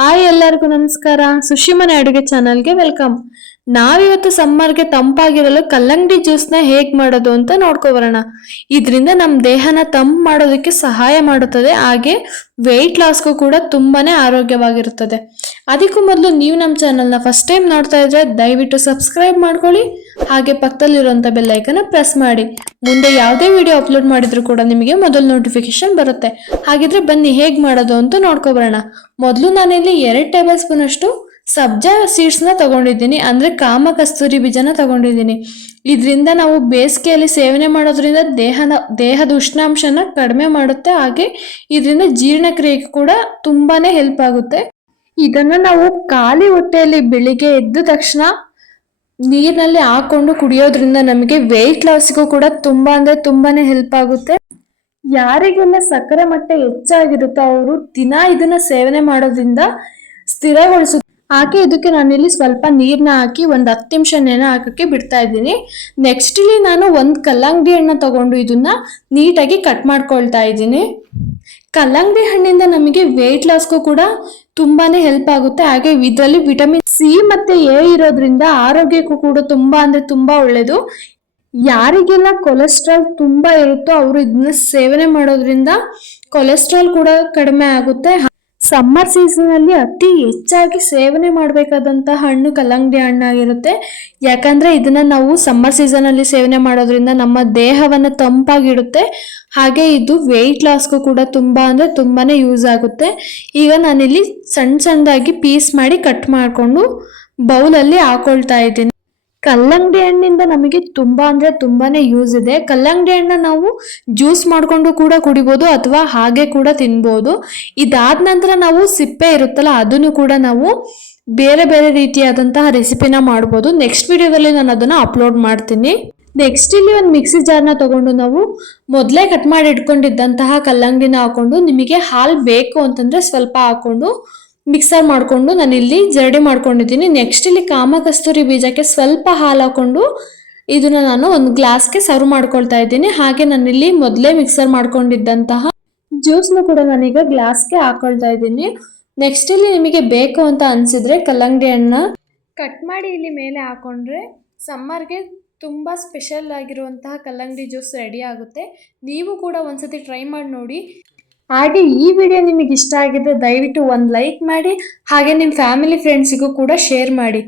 Hi ಎಲ್ಲರಿಗೂ ನಮಸ್ಕಾರ. ಸುಶಿಮನೆ ಅಡುಗೆ ಚಾನಲ್ಗೆ ವೆಲ್ಕಮ್. ನಾವಿವತ್ತು ಸಮ್ಮರ್ಗೆ ತಂಪಾಗಿರಲು ಕಲ್ಲಂಗಡಿ ಜ್ಯೂಸ್ನ ಹೇಗ್ ಮಾಡೋದು ಅಂತ ನೋಡ್ಕೊಬರೋಣ. ಇದರಿಂದ ನಮ್ಮ ದೇಹನ ತಂಪು ಮಾಡೋದಕ್ಕೆ ಸಹಾಯ ಮಾಡುತ್ತದೆ. ಹಾಗೆ ವೆಯ್ಟ್ ಲಾಸ್ಗೂ ಕೂಡ ತುಂಬಾನೇ ಆರೋಗ್ಯವಾಗಿರುತ್ತದೆ. ಅದಕ್ಕೂ ಮೊದಲು ನೀವು ನಮ್ಮ ಚಾನಲ್ನ ಫಸ್ಟ್ ಟೈಮ್ ನೋಡ್ತಾ ಇದ್ರೆ ದಯವಿಟ್ಟು ಸಬ್ಸ್ಕ್ರೈಬ್ ಮಾಡ್ಕೊಳ್ಳಿ. ಹಾಗೆ ಪಕ್ಕದಲ್ಲಿರುವಂಥ ಬೆಲ್ಲೈಕನ್ನ ಪ್ರೆಸ್ ಮಾಡಿ. ಮುಂದೆ ಯಾವುದೇ ವಿಡಿಯೋ ಅಪ್ಲೋಡ್ ಮಾಡಿದ್ರು ಕೂಡ ನಿಮಗೆ ಮೊದಲು ನೋಟಿಫಿಕೇಶನ್ ಬರುತ್ತೆ. ಹಾಗಿದ್ರೆ ಬನ್ನಿ ಹೇಗೆ ಮಾಡೋದು ಅಂತ ನೋಡ್ಕೊಬರೋಣ. ಮೊದಲು ನಾನಿಲ್ಲಿ ಎರಡು ಟೇಬಲ್ ಸ್ಪೂನ್ ಅಷ್ಟು ಸಬ್ಜಾ ಸೀಡ್ಸ್ನ ತಗೊಂಡಿದ್ದೀನಿ. ಅಂದರೆ ಕಾಮ ಕಸ್ತೂರಿ ಬೀಜನ ತಗೊಂಡಿದ್ದೀನಿ. ಇದರಿಂದ ನಾವು ಬೇಸಿಗೆಯಲ್ಲಿ ಸೇವನೆ ಮಾಡೋದ್ರಿಂದ ದೇಹನ, ದೇಹದ ಉಷ್ಣಾಂಶನ ಕಡಿಮೆ ಮಾಡುತ್ತೆ. ಹಾಗೆ ಇದರಿಂದ ಜೀರ್ಣಕ್ರಿಯೆಗೆ ಕೂಡ ತುಂಬಾನೇ ಹೆಲ್ಪ್ ಆಗುತ್ತೆ. ಇದನ್ನು ನಾವು ಖಾಲಿ ಹೊಟ್ಟೆಯಲ್ಲಿ ಬೆಳಿಗ್ಗೆ ಎದ್ದ ತಕ್ಷಣ ನೀರಿನಲ್ಲಿ ಹಾಕೊಂಡು ಕುಡಿಯೋದ್ರಿಂದ ನಮಗೆ ವೆಯ್ಟ್ ಲಾಸ್ಗೂ ಕೂಡ ತುಂಬಾ ಅಂದ್ರೆ ತುಂಬಾನೇ ಹೆಲ್ಪ್ ಆಗುತ್ತೆ. ಯಾರಿಗೆಲ್ಲ ಸಕ್ಕರೆ ಮಟ್ಟ ಹೆಚ್ಚಾಗಿರುತ್ತೋ ಅವರು ದಿನ ಇದನ್ನ ಸೇವನೆ ಮಾಡೋದ್ರಿಂದ ಸ್ಥಿರಗೊಳಿಸುತ್ತೆ ಹಾಕಿ ಇದಕ್ಕೆ ನಾನಿಲ್ಲಿ ಸ್ವಲ್ಪ ನೀರನ್ನ ಹಾಕಿ ಒಂದು ಹತ್ತು ನಿಮಿಷ ನೆನೆ ಹಾಕಕ್ಕೆ ಬಿಡ್ತಾ ಇದ್ದೀನಿ. ನೆಕ್ಸ್ಟ್ ಇಲ್ಲಿ ನಾನು ಒಂದು ಕಲ್ಲಂಗಡಿ ಹಣ್ಣ ತಗೊಂಡು ಇದನ್ನ ನೀಟಾಗಿ ಕಟ್ ಮಾಡ್ಕೊಳ್ತಾ ಇದ್ದೀನಿ. ಕಲ್ಲಂಗಡಿ ಹಣ್ಣಿಂದ ನಮಗೆ ವೆಯ್ಟ್ ಲಾಸ್ಗೂ ಕೂಡ ತುಂಬಾನೇ ಹೆಲ್ಪ್ ಆಗುತ್ತೆ. ಹಾಗೆ ಇದರಲ್ಲಿ ವಿಟಮಿನ್ ಸಿ ಮತ್ತೆ ಎ ಇರೋದ್ರಿಂದ ಆರೋಗ್ಯಕ್ಕೂ ಕೂಡ ತುಂಬಾ ಅಂದ್ರೆ ತುಂಬಾ ಒಳ್ಳೇದು. ಯಾರಿಗೆಲ್ಲ ಕೊಲೆಸ್ಟ್ರಾಲ್ ತುಂಬಾ ಇರುತ್ತೋ ಅವರು ಇದನ್ನ ಸೇವನೆ ಮಾಡೋದ್ರಿಂದ ಕೊಲೆಸ್ಟ್ರಾಲ್ ಕೂಡ ಕಡಿಮೆ ಆಗುತ್ತೆ. ಸಮ್ಮರ್ ಸೀಸನ್ ಅಲ್ಲಿ ಅತಿ ಹೆಚ್ಚಾಗಿ ಸೇವನೆ ಮಾಡಬೇಕಾದಂತಹ ಹಣ್ಣು ಕಲ್ಲಂಗಡಿ ಹಣ್ಣಾಗಿರುತ್ತೆ. ಯಾಕಂದ್ರೆ ಇದನ್ನ ನಾವು ಸಮ್ಮರ್ ಸೀಸನ್ ಅಲ್ಲಿ ಸೇವನೆ ಮಾಡೋದ್ರಿಂದ ನಮ್ಮ ದೇಹವನ್ನು ತಂಪಾಗಿಡುತ್ತೆ. ಹಾಗೆ ಇದು ವೆಯ್ಟ್ ಲಾಸ್ಗೂ ಕೂಡ ತುಂಬಾ ಅಂದ್ರೆ ತುಂಬಾನೇ ಯೂಸ್ ಆಗುತ್ತೆ. ಈಗ ನಾನಿಲ್ಲಿ ಸಣ್ಣ ಸಣ್ಣದಾಗಿ ಪೀಸ್ ಮಾಡಿ ಕಟ್ ಮಾಡಿಕೊಂಡು ಬೌಲಲ್ಲಿ ಹಾಕೊಳ್ತಾ ಇದ್ದೀನಿ. ಕಲ್ಲಂಗಡಿ ಹಣ್ಣಿಂದ ನಮಗೆ ತುಂಬಾ ಅಂದ್ರೆ ತುಂಬಾನೇ ಯೂಸ್ ಇದೆ. ಕಲ್ಲಂಗಡಿ ಹಣ್ಣ ನಾವು ಜ್ಯೂಸ್ ಮಾಡಿಕೊಂಡು ಕೂಡ ಕುಡಿಬೋದು ಅಥವಾ ಹಾಗೆ ಕೂಡ ತಿನ್ಬೋದು. ಇದಾದ ನಂತರ ನಾವು ಸಿಪ್ಪೆ ಇರುತ್ತಲ್ಲ, ಅದನ್ನು ಕೂಡ ನಾವು ಬೇರೆ ಬೇರೆ ರೀತಿಯಾದಂತಹ ರೆಸಿಪಿನ ಮಾಡ್ಬೋದು. ನೆಕ್ಸ್ಟ್ ವಿಡಿಯೋದಲ್ಲಿ ನಾನು ಅದನ್ನ ಅಪ್ಲೋಡ್ ಮಾಡ್ತೀನಿ. ನೆಕ್ಸ್ಟ್ ಇಲ್ಲಿ ಒಂದು ಮಿಕ್ಸಿ ಜಾರ್ನ ತಗೊಂಡು ನಾವು ಮೊದಲೇ ಕಟ್ ಮಾಡಿ ಇಟ್ಕೊಂಡಿದ್ದಂತಹ ಕಲ್ಲಂಗಡಿನ ಹಾಕೊಂಡು ನಿಮಗೆ ಹಾಲು ಬೇಕು ಅಂತಂದ್ರೆ ಸ್ವಲ್ಪ ಹಾಕೊಂಡು ಮಿಕ್ಸರ್ ಮಾಡಿಕೊಂಡು ನಾನು ಇಲ್ಲಿ ಜರಡಿ ಮಾಡ್ಕೊಂಡಿದ್ದೀನಿ. ನೆಕ್ಸ್ಟ್ ಇಲ್ಲಿ ಕಾಮ ಕಸ್ತೂರಿ ಬೀಜಕ್ಕೆ ಸ್ವಲ್ಪ ಹಾಲು ಹಾಕೊಂಡು ಇದನ್ನ ನಾನು ಒಂದು ಗ್ಲಾಸ್ಗೆ ಸರ್ವ್ ಮಾಡ್ಕೊಳ್ತಾ ಇದ್ದೀನಿ. ಹಾಗೆ ನಾನಿಲ್ಲಿ ಮೊದಲೇ ಮಿಕ್ಸರ್ ಮಾಡ್ಕೊಂಡಿದ್ದಂತಹ ಜ್ಯೂಸ್ನ ಕೂಡ ನಾನೀಗ ಗ್ಲಾಸ್ಗೆ ಹಾಕೊಳ್ತಾ ಇದ್ದೀನಿ. ನೆಕ್ಸ್ಟ್ ಇಲ್ಲಿ ನಿಮಗೆ ಬೇಕು ಅಂತ ಅನಿಸಿದ್ರೆ ಕಲ್ಲಂಗಡಿ ಹಣ್ಣ ಕಟ್ ಮಾಡಿ ಇಲ್ಲಿ ಮೇಲೆ ಹಾಕೊಂಡ್ರೆ ಸಮ್ಮರ್ಗೆ ತುಂಬ ಸ್ಪೆಷಲ್ ಆಗಿರುವಂತಹ ಕಲ್ಲಂಗಡಿ ಜ್ಯೂಸ್ ರೆಡಿ ಆಗುತ್ತೆ. ನೀವು ಕೂಡ ಒಂದ್ಸತಿ ಟ್ರೈ ಮಾಡಿ ನೋಡಿ. ಹಾಗೆ ಈ ವಿಡಿಯೋ ನಿಮಗೆ ಇಷ್ಟ ಆಗಿದ್ರೆ ದಯವಿಟ್ಟು ಒಂದು ಲೈಕ್ ಮಾಡಿ, ಹಾಗೆ ನಿಮ್ಮ ಫ್ಯಾಮಿಲಿ ಫ್ರೆಂಡ್ಸಿಗೂ ಕೂಡ ಶೇರ್ ಮಾಡಿ.